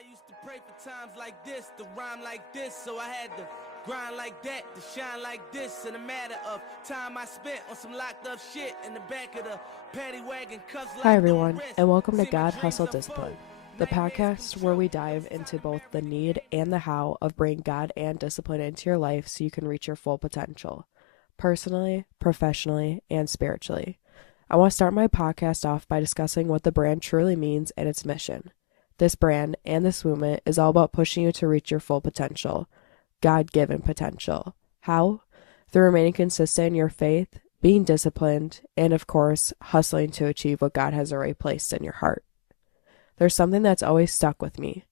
I used to pray for times like this, to rhyme like this, so I had to grind like that, to shine like this. In a matter of time I spent on some locked up shit in the back of the paddy wagon, cuffs locked Hi on everyone, wrist. and welcome to See my God dreams Hustle unfold. Discipline, the Nightmares podcast come where we true. dive into both the need and the how of bringing God and discipline into your life so you can reach your full potential, personally, professionally, and spiritually. I want to start my podcast off by discussing what the brand truly means and its mission. This brand and this movement is all about pushing you to reach your full potential, God-given potential. How? Through remaining consistent in your faith, being disciplined, and of course, hustling to achieve what God has already placed in your heart. There's something that's always stuck with me.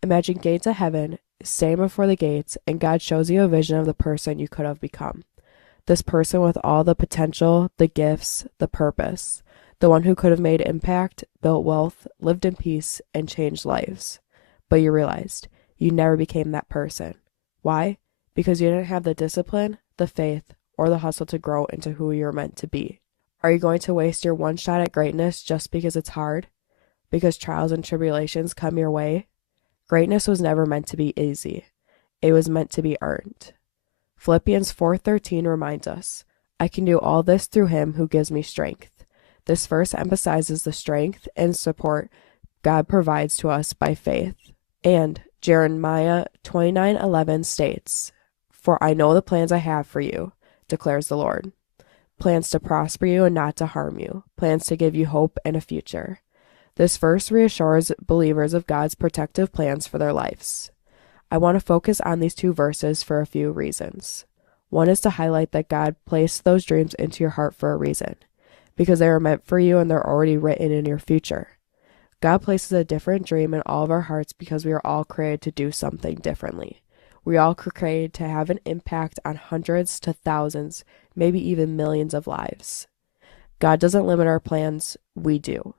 Imagine gates of heaven, stand before the gates, and God shows you a vision of the person you could have become. This person with all the potential, the gifts, the purpose. The one who could have made impact, built wealth, lived in peace, and changed lives. But you realized you never became that person. Why? Because you didn't have the discipline, the faith, or the hustle to grow into who you're meant to be. Are you going to waste your one shot at greatness just because it's hard? Because trials and tribulations come your way? Greatness was never meant to be easy. It was meant to be earned. Philippians 4:13 reminds us, I can do all this through him who gives me strength. This verse emphasizes the strength and support God provides to us by faith. And Jeremiah 29:11 states, For I know the plans I have for you, declares the Lord. Plans to prosper you and not to harm you. Plans to give you hope and a future. This verse reassures believers of God's protective plans for their lives. I want to focus on these two verses for a few reasons. One is to highlight that God placed those dreams into your heart for a reason, because they were meant for you and they're already written in your future. God places a different dream in all of our hearts because we are all created to do something differently. We all created to have an impact on hundreds to thousands, maybe even millions of lives. God doesn't limit our plans, we do.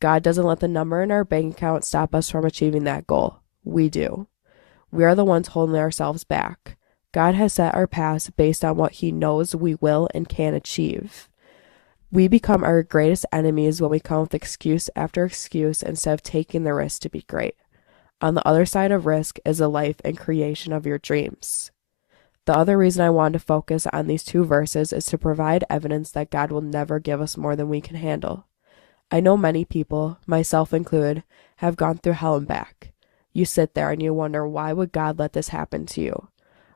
God doesn't let the number in our bank account stop us from achieving that goal, we do. We are the ones holding ourselves back. God has set our paths based on what he knows we will and can achieve. We become our greatest enemies when we come with excuse after excuse instead of taking the risk to be great. On the other side of risk is the life and creation of your dreams. The other reason I wanted to focus on these two verses is to provide evidence that God will never give us more than we can handle. I know many people, myself included, have gone through hell and back. You sit there and you wonder, why would God let this happen to you?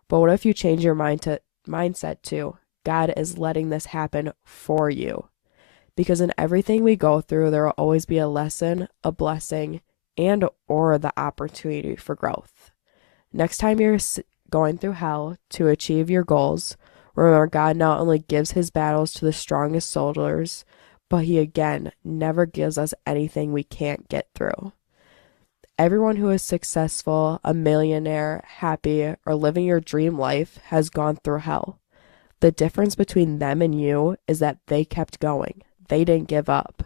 But what if you change your mindset to, God is letting this happen for you? Because in everything we go through, there will always be a lesson, a blessing, and or the opportunity for growth. Next time you're going through hell to achieve your goals, remember God not only gives his battles to the strongest soldiers, but he again never gives us anything we can't get through. Everyone who is successful, a millionaire, happy, or living your dream life has gone through hell. The difference between them and you is that they kept going. They didn't give up.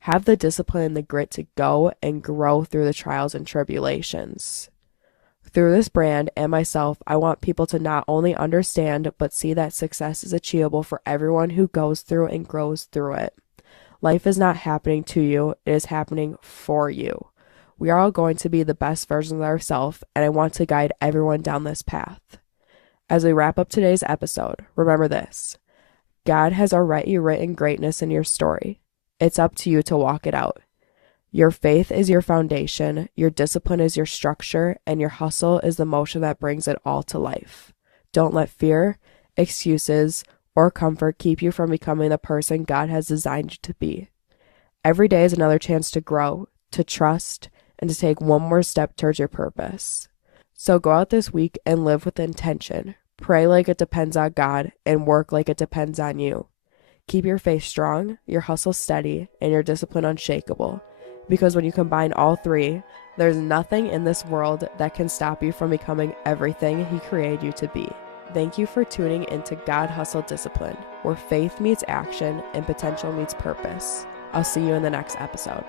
Have the discipline and the grit to go and grow through the trials and tribulations. Through this brand and myself, I want people to not only understand, but see that success is achievable for everyone who goes through and grows through it. Life is not happening to you, it is happening for you. We are all going to be the best versions of ourselves, and I want to guide everyone down this path. As we wrap up today's episode, remember this. God has already written greatness in your story. It's up to you to walk it out. Your faith is your foundation, your discipline is your structure, and your hustle is the motion that brings it all to life. Don't let fear, excuses, or comfort keep you from becoming the person God has designed you to be. Every day is another chance to grow, to trust, and to take one more step towards your purpose. So go out this week and live with intention. Pray like it depends on God and work like it depends on you. Keep your faith strong, your hustle steady, and your discipline unshakable. Because when you combine all three, there's nothing in this world that can stop you from becoming everything he created you to be. Thank you for tuning into God Hustle Discipline, where faith meets action and potential meets purpose. I'll see you in the next episode.